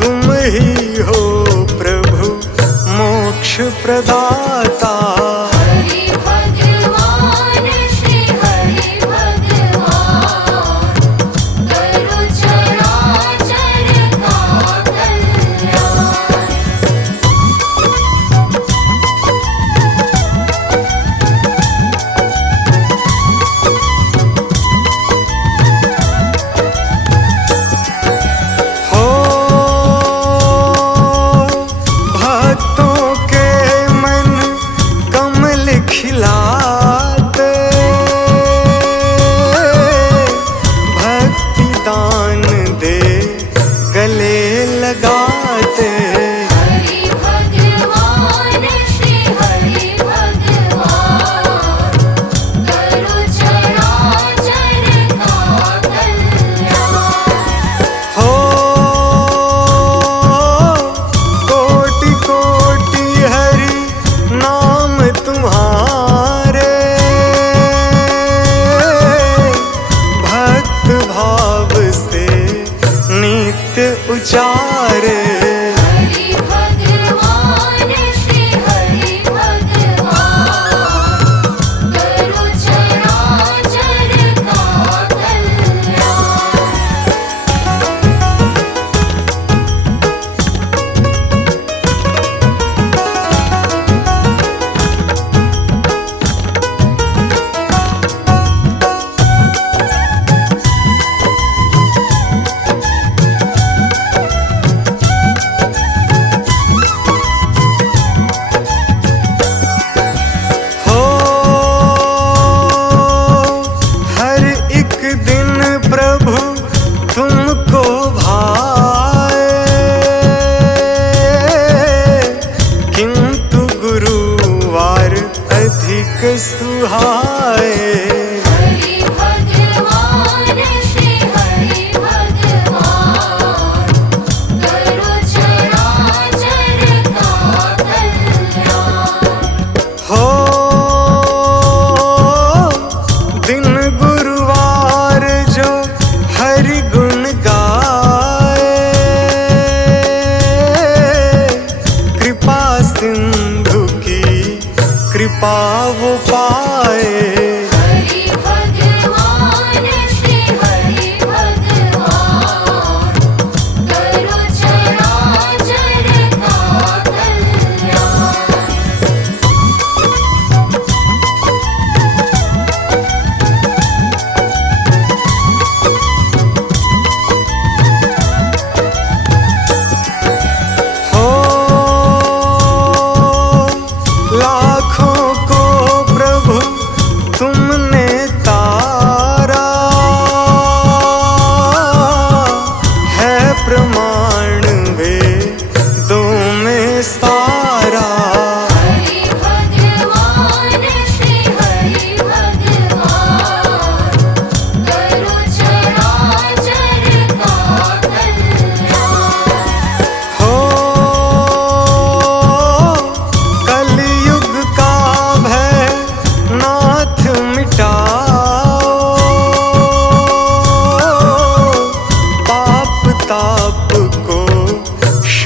तुम ही हो प्रभु मोक्ष प्रदाता। हरि भगवान श्री हरि भगवान, करो चराचर का कल्याण। हो भक्तों के मन कमल खिलाते, भक्ति दान दे गले लगाते। हरि भगवान श्री हरि भगवान, करो चराचर का कल्याण। हो कोटि कोटि हरि नाम तुम्हारे, भक्त भाव से नित्य उचारे।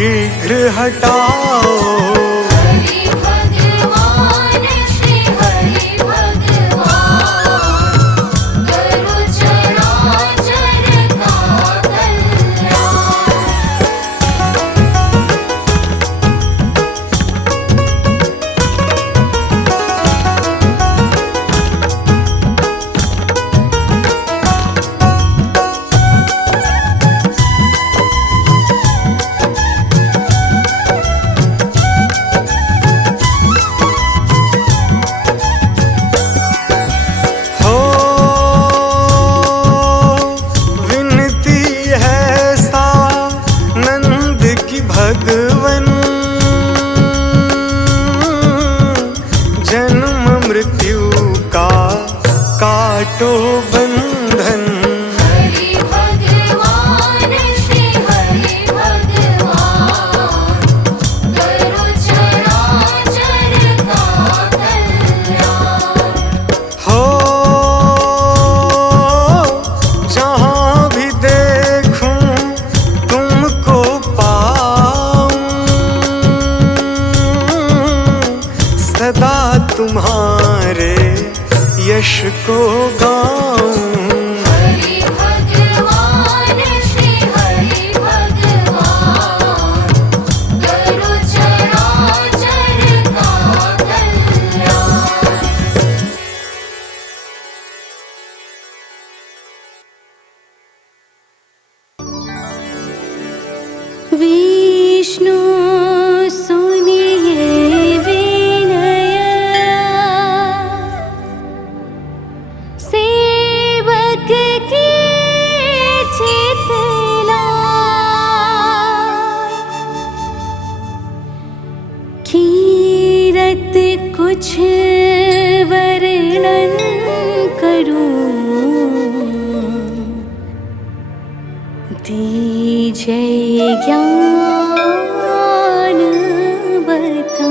शीघ्र हटाओ। हरि भगवान श्री हरि भगवान करो चराचर का कल्याण। हो विनती है सा नंद की भगवन, जन्म मृत्यु का काटो बंधन। हरि भगवान श्री हरि भगवान करो चराचर का कल्याण। हो जहाँ भी देखूं तुमको पाऊं, सदा तुम्हारे यश को गाऊं। हरि भगवान श्री हरि भगवान करो चराचर का कल्याण। विष्णु सुनिए विनय, सेवक की चितलाय। कीरत कुछ वर्णन करूं, दीजिए ज्ञान बता।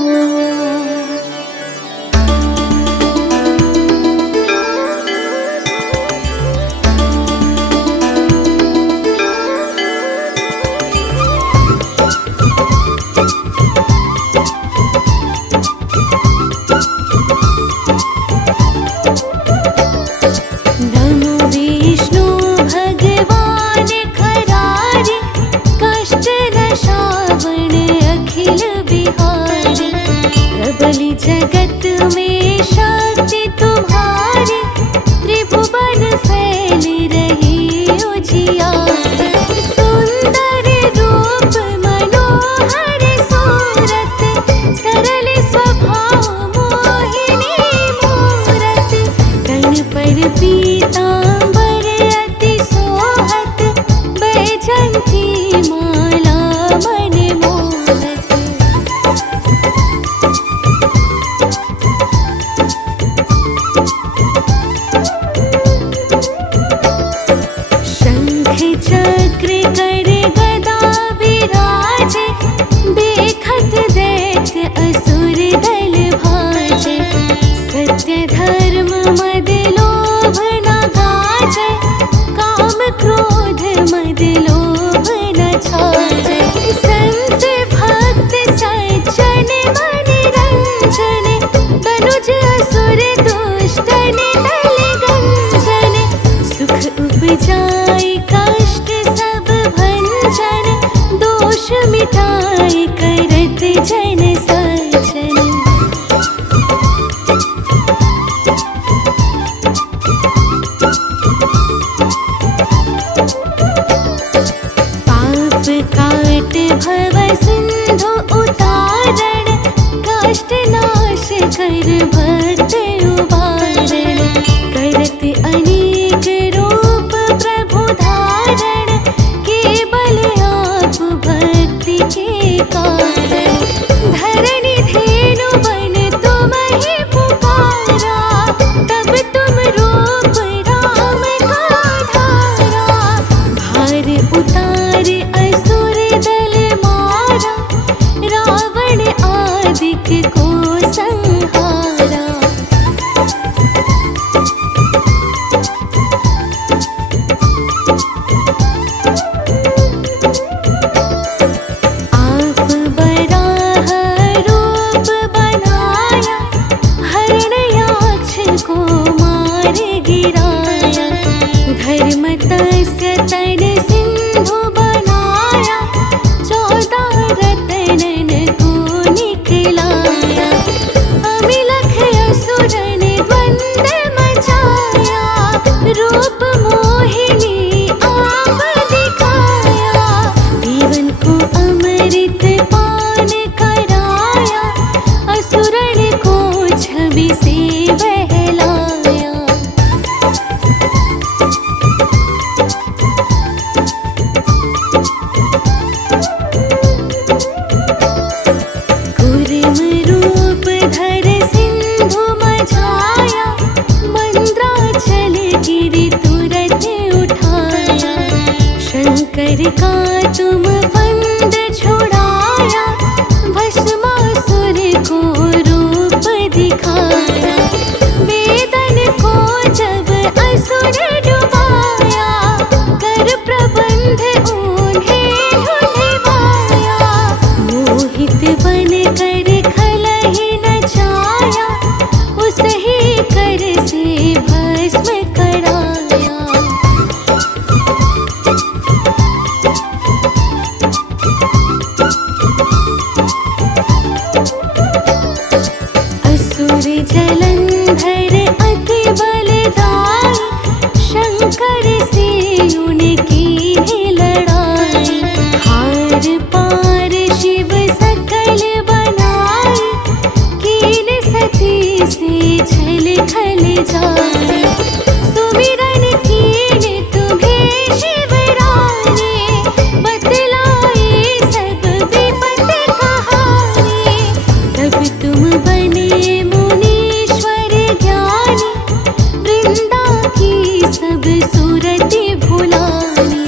नमो विष्णु भगवान खरारे, कष्ट नशावण अखिल बिहारी। प्रबल जगत में शक्ति तुम्हारी, त्रिभुवन फैल रही उजियारी। सुंदर रूप मनोहर सूरत, सरल स्वभाव मोहिनी मूरत। तन पर पीतांबर अति सोहत, बैजंती माला मन मोहत। शंख चक्र कर गदा विराजे, देखत दैत्य असुर दल भाजे। सत्य धर्म मद लोभ न गाजे, काम क्रोध मद लोभ न छाजे। संत भक्त सज्जन मन रंजन, तनुज असुर दुष्टन दल गंजन। सुख उपजाए कष्ट सब भंजन, दोष मिटाए करत जन सज्जन। पाप काट भव सिंधु उतारण, कष्ट नाश कर भक्त उबारण। करत अनेक रूप प्रभु धारण, केवल आप भक्ति के कारण। मोहित बन कर खलहि न छाया, उसही कर से भस्म कराया। असुर जलंधर अति बलदाई, शंकर से उनकी है लड़ाई। हार पार शिव सकल बनाई, कीन सती से छल खल जाए। सुमिरन कीन तुम्हें शिवरानी, बतलाए सब विपत कहानी। तब तुम बने मुनीश्वर ज्ञानी, वृंदा की सब सूरति भुलानी।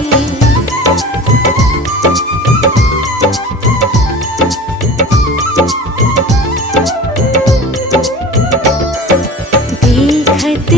देखत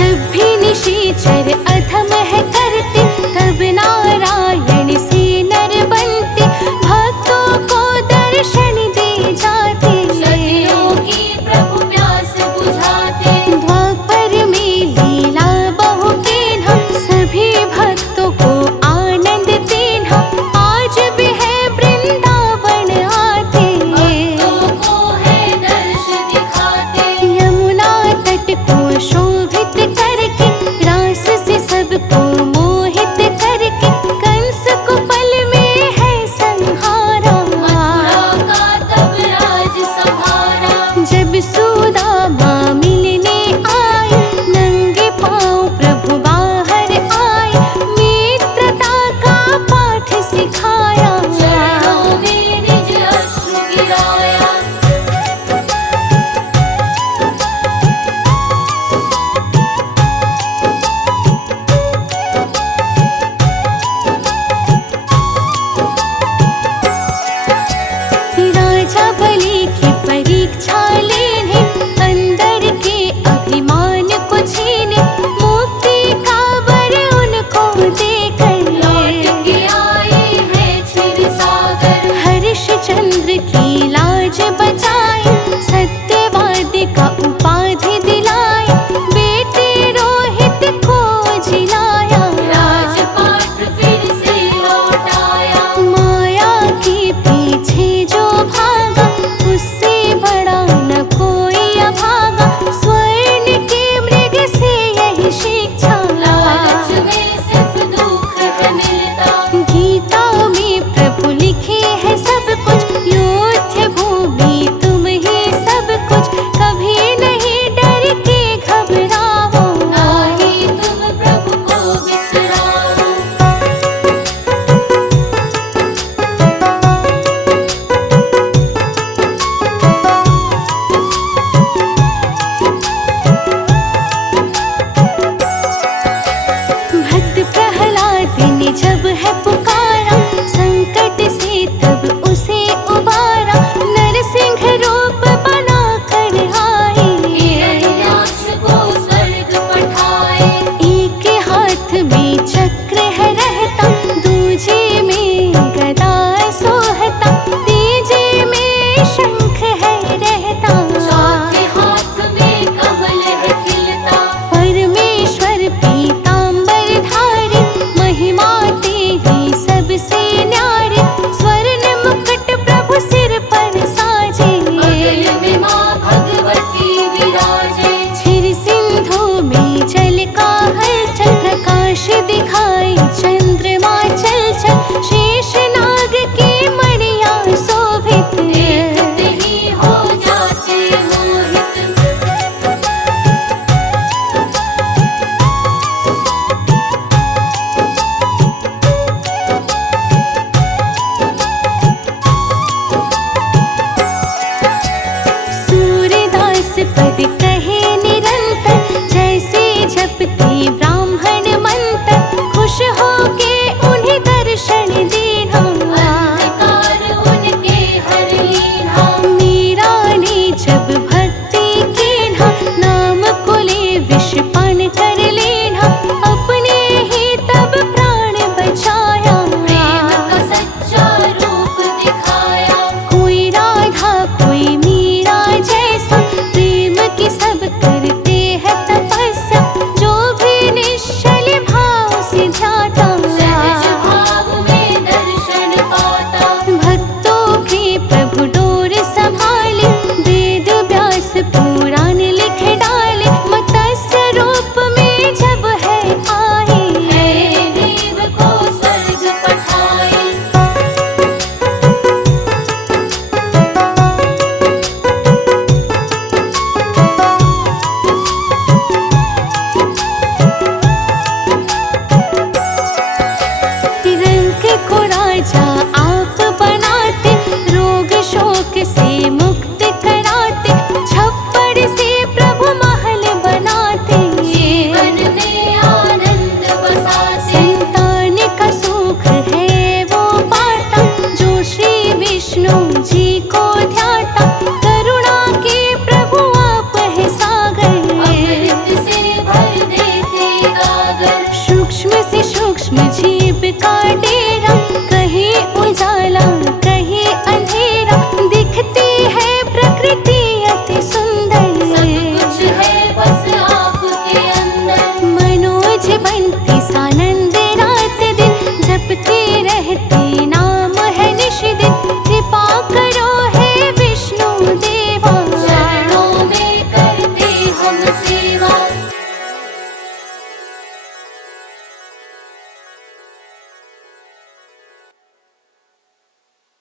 छब्बीस